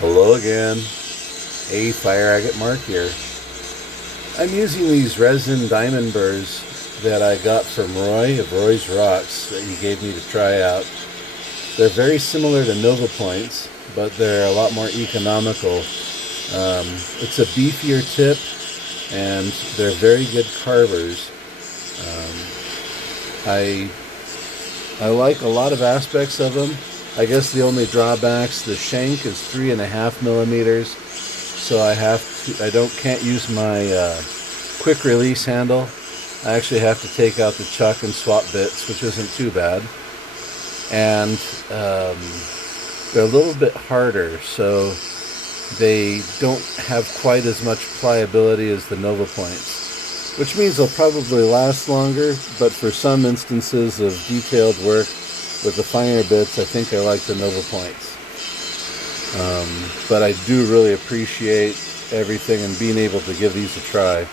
Hello again, a Fire Agate Mark here. I'm using these resin diamond burrs that I got from Roy of Roy's Rocks that he gave me to try out. They're very similar to Nova Points, but they're a lot more economical. It's a beefier tip, and they're very good carvers. I like a lot of aspects of them. I guess the only drawbacks, the shank is 3.5 millimeters, so I can't use my quick release handle. I actually have to take out the chuck and swap bits, which isn't too bad. And they're a little bit harder, so they don't have quite as much pliability as the Nova Points, which means they'll probably last longer, but for some instances of detailed work with the finer bits, I think I like the Nova Points. But I do really appreciate everything and being able to give these a try.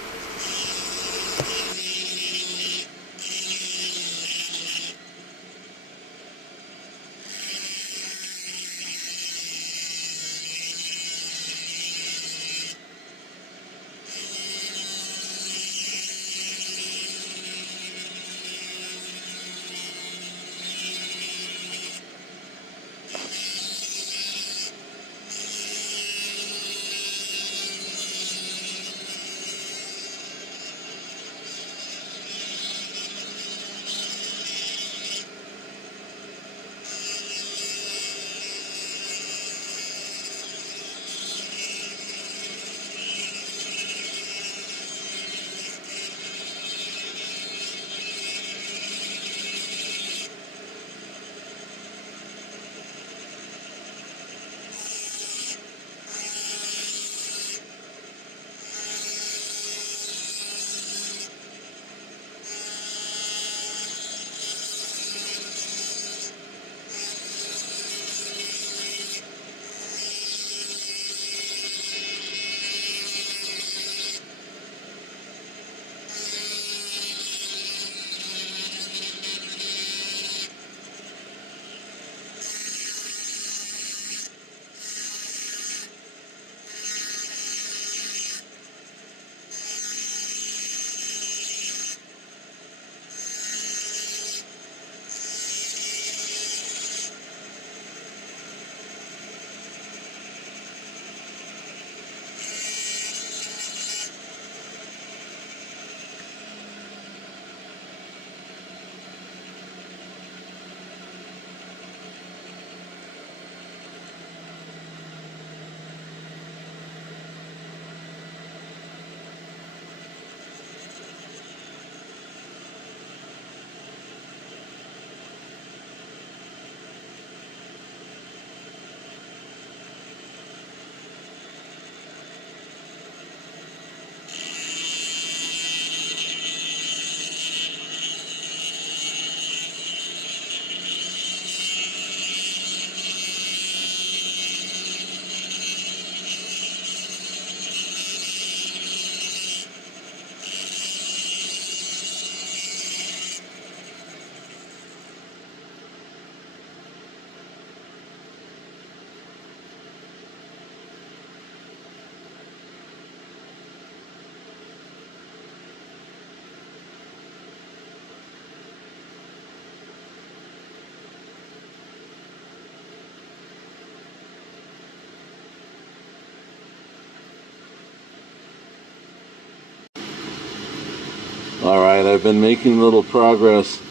Alright, I've been making little progress.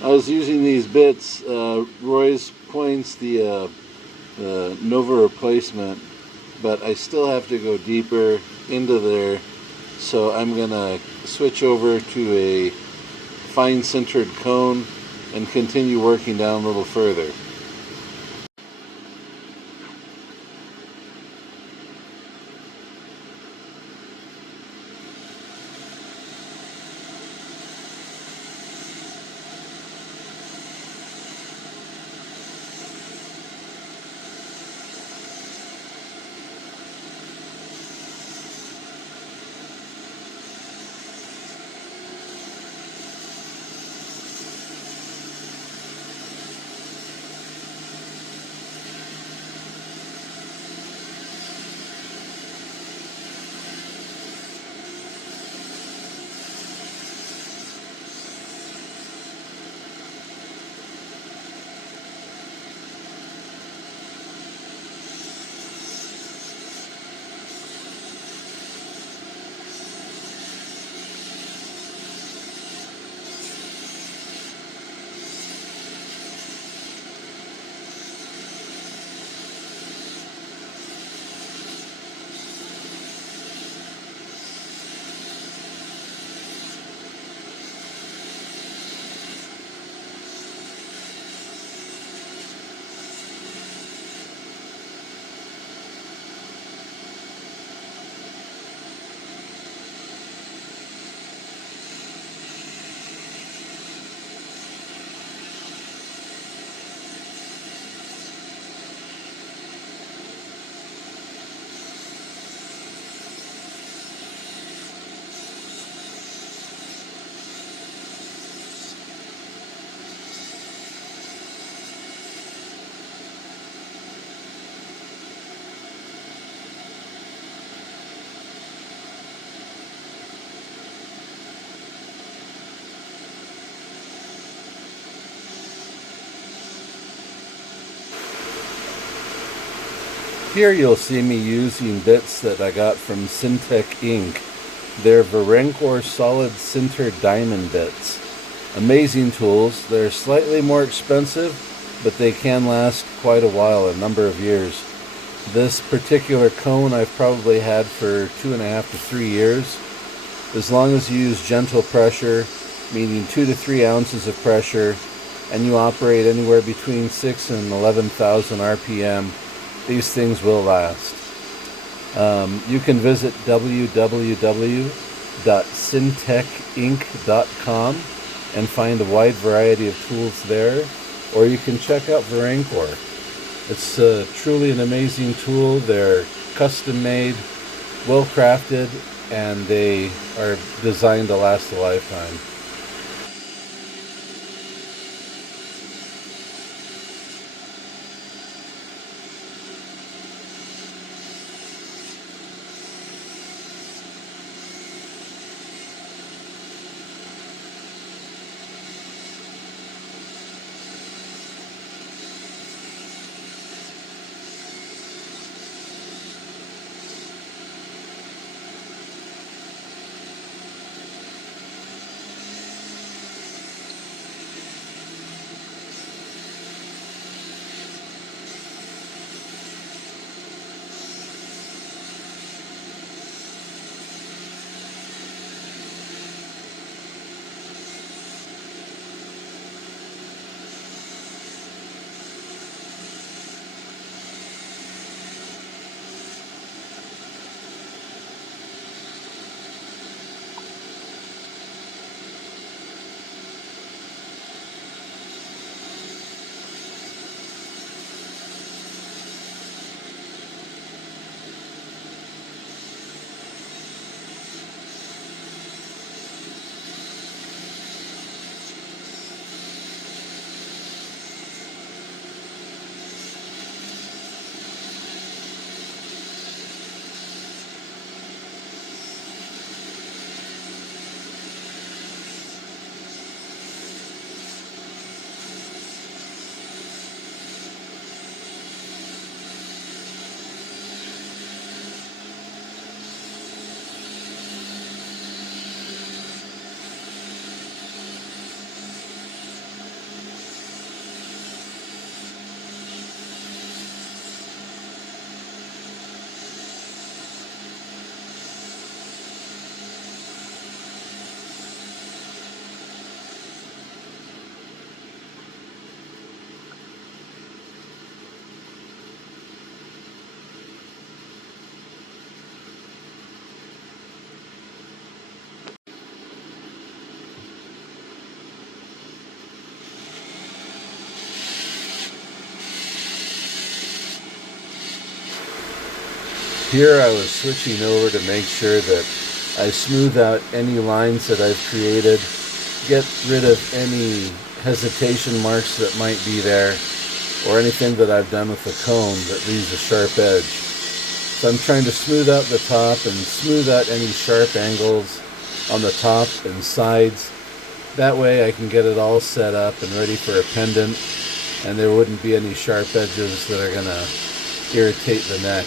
I was using these bits, Roy's points, the Nova replacement, but I still have to go deeper into there, so I'm going to switch over to a fine sintered cone and continue working down a little further. Here you'll see me using bits that I got from Syntec Inc. They're Varenkor solid sintered diamond bits. Amazing tools. They're slightly more expensive, but they can last quite a while, a number of years. This particular cone I've probably had for 2.5 to 3 years. As long as you use gentle pressure, meaning 2 to 3 ounces of pressure, and you operate anywhere between 6 and 11,000 RPM, these things will last. You can visit www.syntecinc.com and find a wide variety of tools there, or you can check out Varenkor. It's truly an amazing tool. They're custom made, well crafted, and they are designed to last a lifetime. Here I was switching over to make sure that I smooth out any lines that I've created, get rid of any hesitation marks that might be there, or anything that I've done with the cone that leaves a sharp edge. So I'm trying to smooth out the top and smooth out any sharp angles on the top and sides. That way I can get it all set up and ready for a pendant, and there wouldn't be any sharp edges that are going to irritate the neck.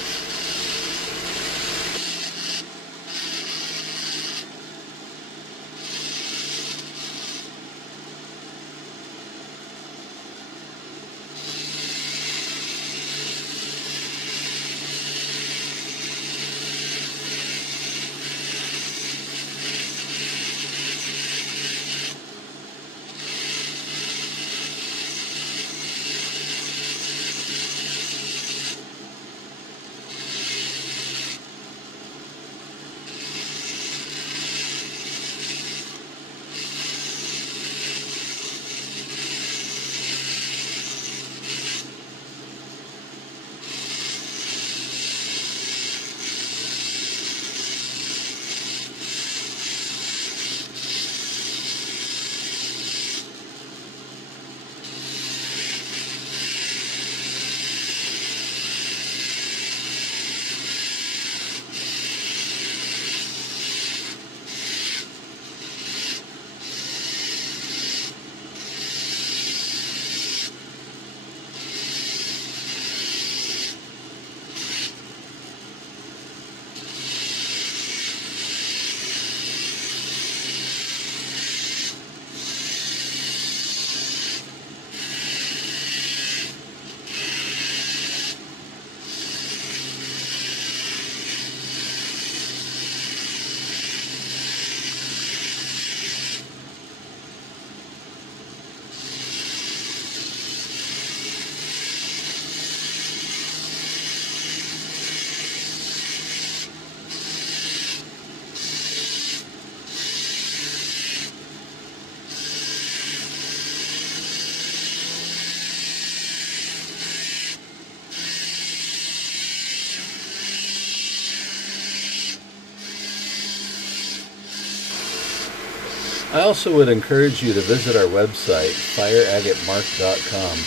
I also would encourage you to visit our website, fireagatemark.com.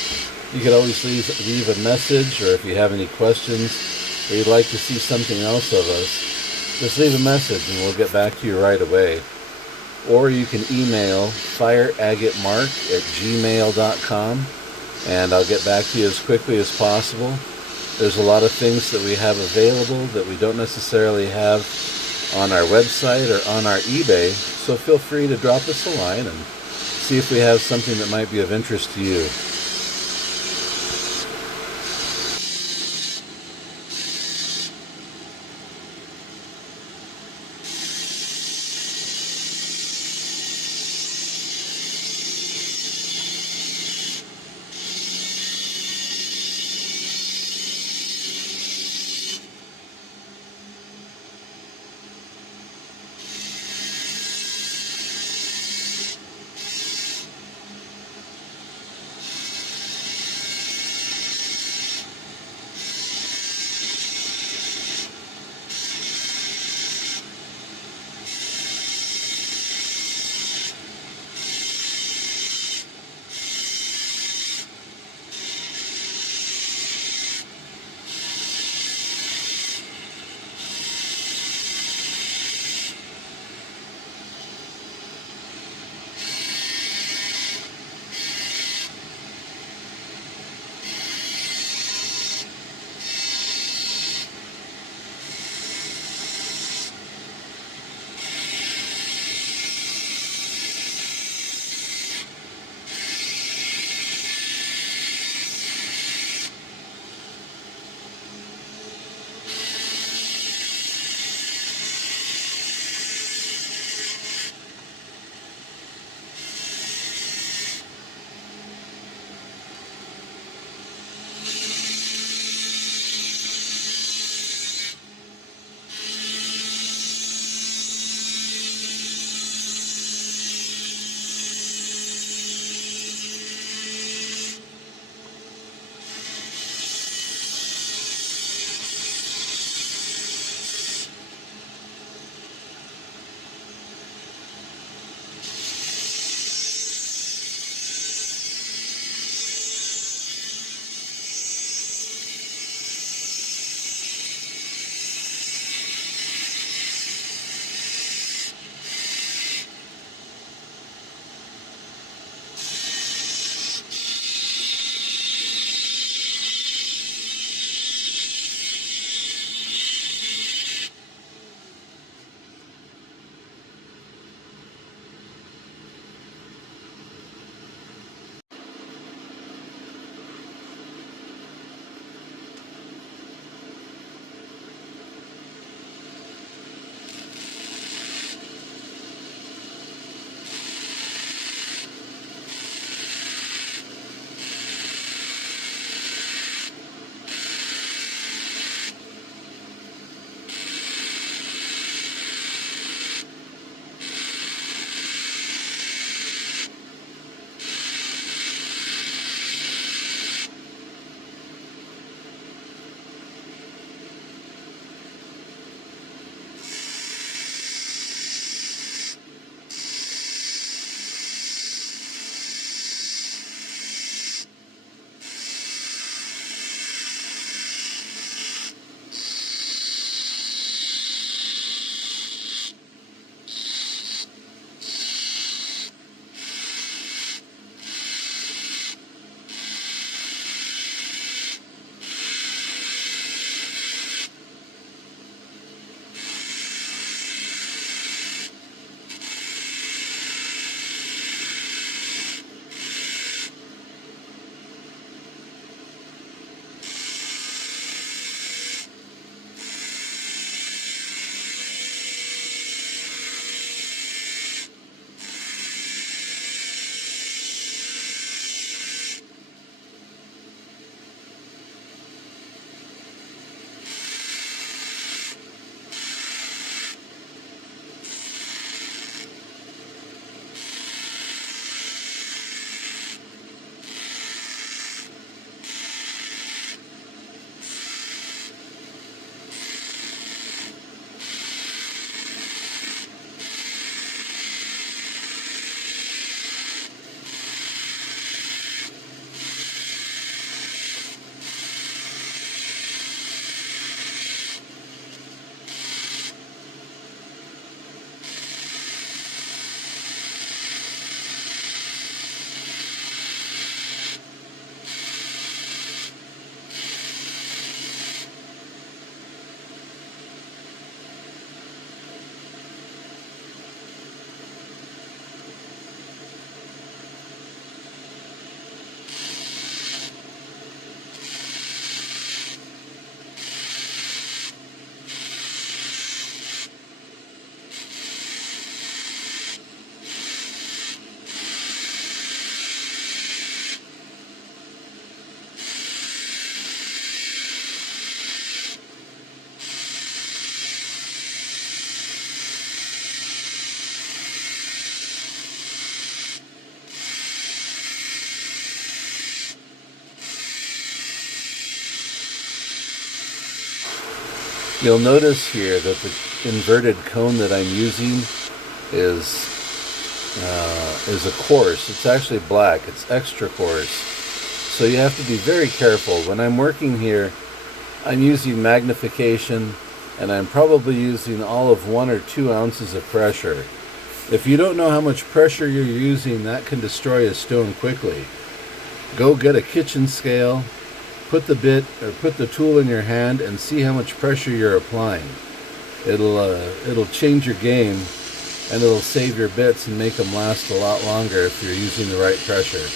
You could always leave a message, or if you have any questions or you'd like to see something else of us, just leave a message and we'll get back to you right away. Or you can email fireagatemark@gmail.com and I'll get back to you as quickly as possible. There's a lot of things that we have available that we don't necessarily have on our website or on our eBay, so feel free to drop us a line and see if we have something that might be of interest to you. You'll notice here that the inverted cone that I'm using is a coarse. It's actually black. It's extra coarse. So you have to be very careful. When I'm working here, I'm using magnification, and I'm probably using all of 1 or 2 ounces of pressure. If you don't know how much pressure you're using, that can destroy a stone quickly. Go get a kitchen scale, put the tool in your hand, and see how much pressure you're applying. It'll change your game, and it'll save your bits and make them last a lot longer if you're using the right pressure.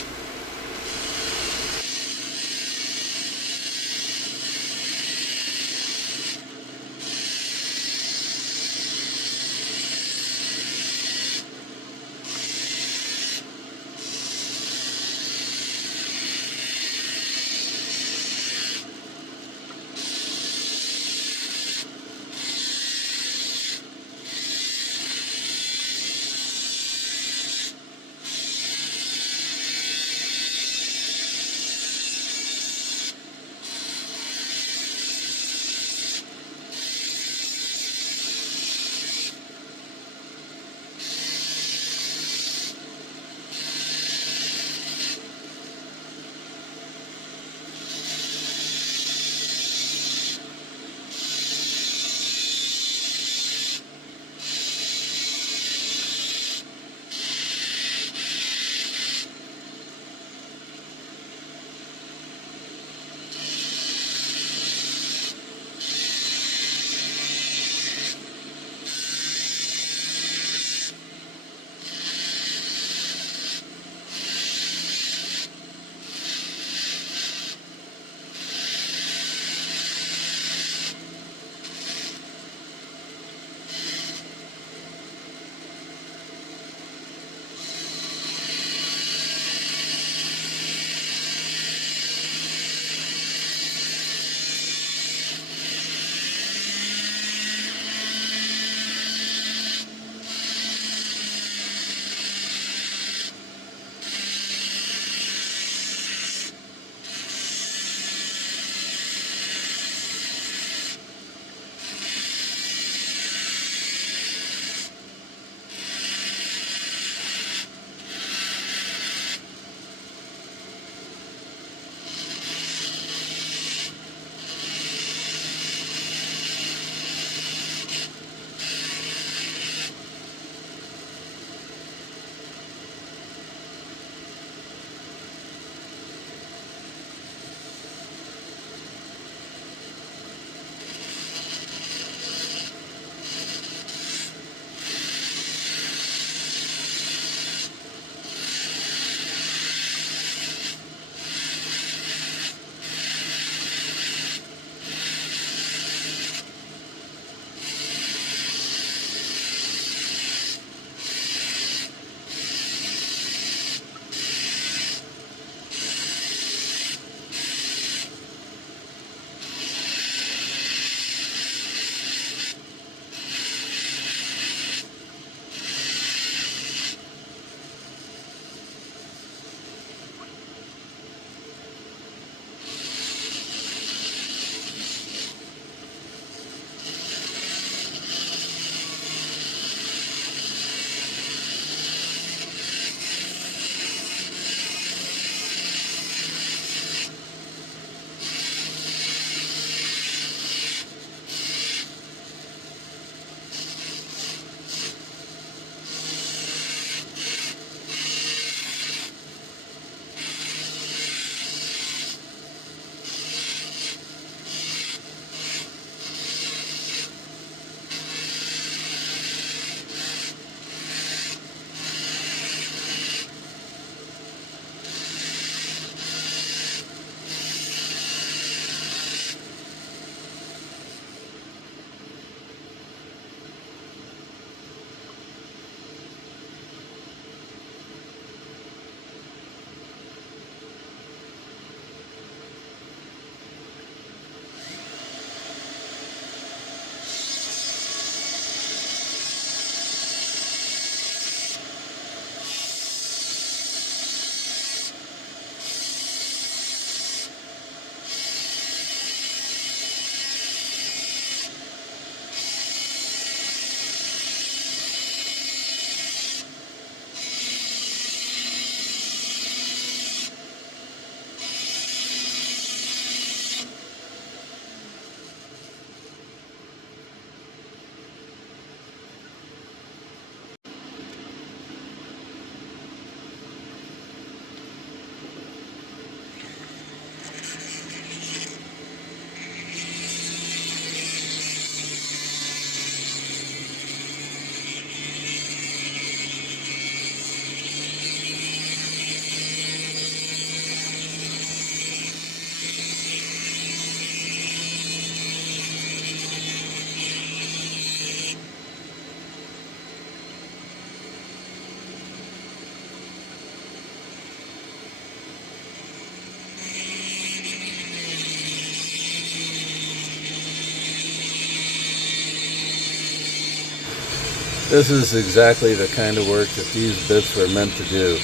This is exactly the kind of work that these bits were meant to do.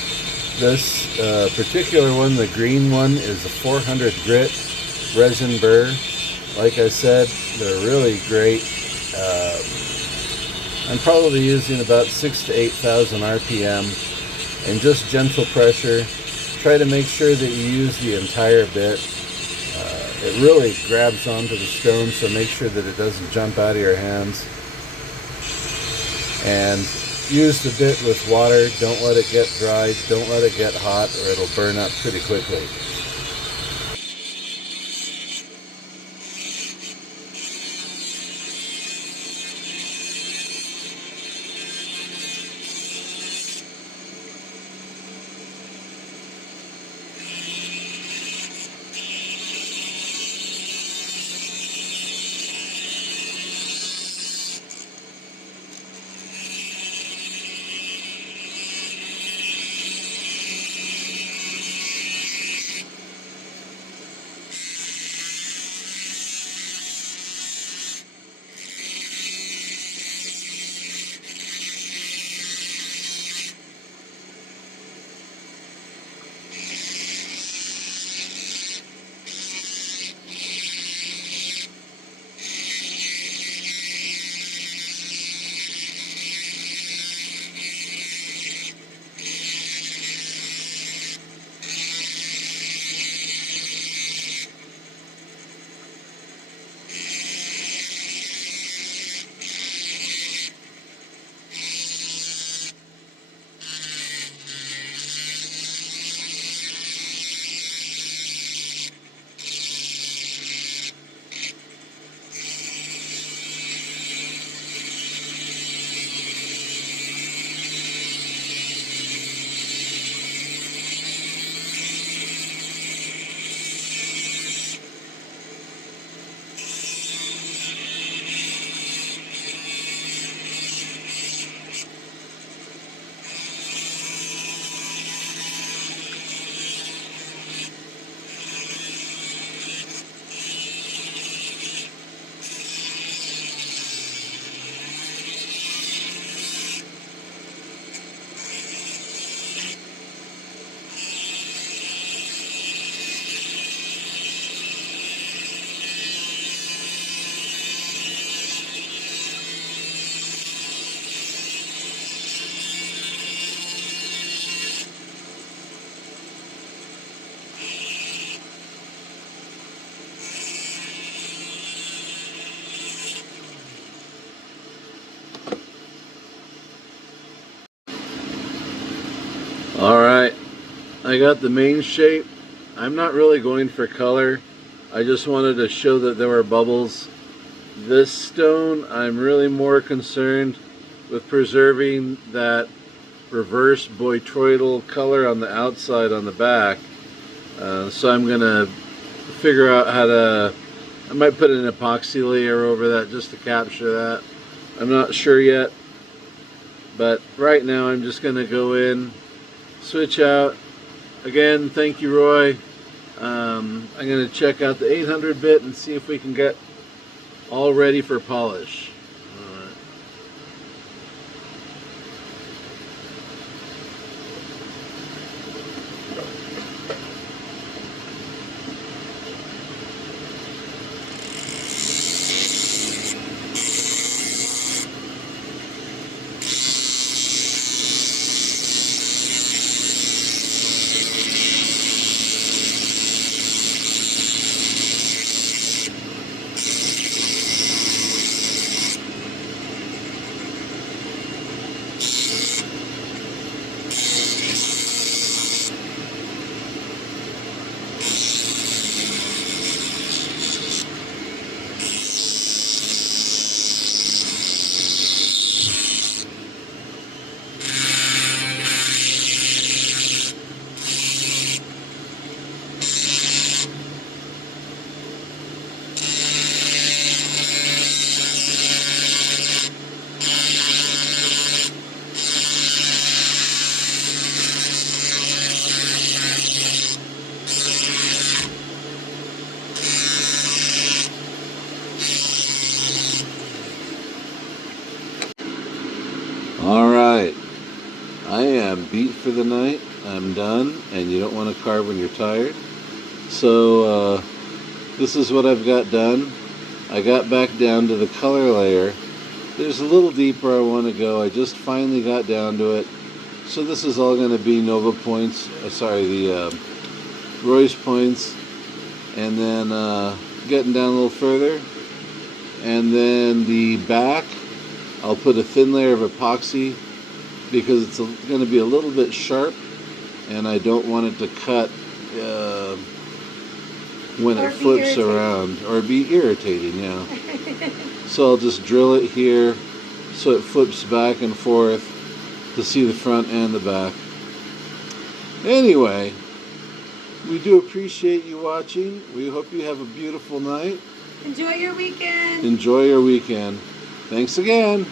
This particular one, the green one, is a 400 grit resin burr. Like I said, they're really great. I'm probably using about 6,000 to 8,000 RPM and just gentle pressure. Try to make sure that you use the entire bit. It really grabs onto the stone, so make sure that it doesn't jump out of your hands. And use the bit with water. Don't let it get dry. Don't let it get hot, or it'll burn up pretty quickly. Alright, I got the main shape. I'm not really going for color. I just wanted to show that there were bubbles. This stone, I'm really more concerned with preserving that reverse botryoidal color on the outside on the back. So I'm going to figure out how to, I might put an epoxy layer over that just to capture that. I'm not sure yet, but right now I'm just going to go in, switch out. Again, thank you, Roy. I'm going to check out the 800 bit and see if we can get all ready for polish. for the night. I'm done, and you don't want to carve when you're tired. So this is what I've got done. I got back down to the color layer. There's a little deeper I want to go. I just finally got down to it. So this is all going to be Nova points, the Royce points, and then getting down a little further. And then the back, I'll put a thin layer of epoxy because it's going to be a little bit sharp, and I don't want it to cut when it flips around, or be irritating, yeah. So I'll just drill it here so it flips back and forth to see the front and the back. Anyway, we do appreciate you watching. We hope you have a beautiful night. Enjoy your weekend. Enjoy your weekend. Thanks again.